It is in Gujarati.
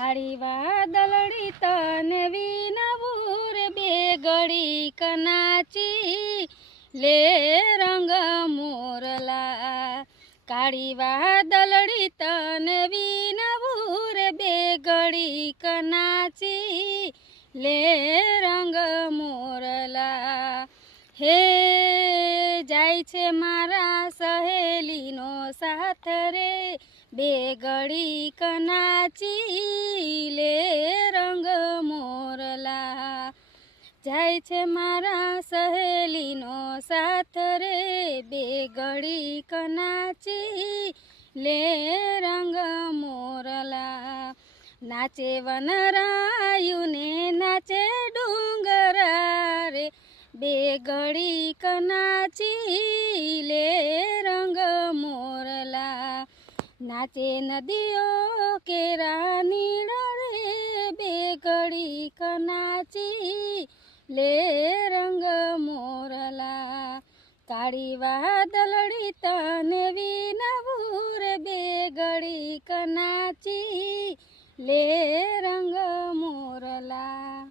કાળી વાદળડી તને વિનવું રે બે ઘડી કનાચી લે રંગ મોરલા કાળી વાદળડી તને વિનવું રે બે ઘડી કનાચી લે રંગ મોરલા હે જાય છે મારા સહેલીનો સાથ રે બે ઘડી કનાચી લે રંગ મોરલા જાય છે મારા સહેલીનો સાથ રે બે ઘડી કનાચી લે રંગ મોરલા નાચે વનરાયું ને નાચે ડુંગરા રે બે ઘડી કનાચી લે રંગ મોરલા નાચે નદીઓ કેરા નીળ રે બે ઘડી કનાચી લે રંગ મોરલા કાળી વાદળડી તને વિનવું રે બે ઘડી કનાચી લે રંગ મોરલા।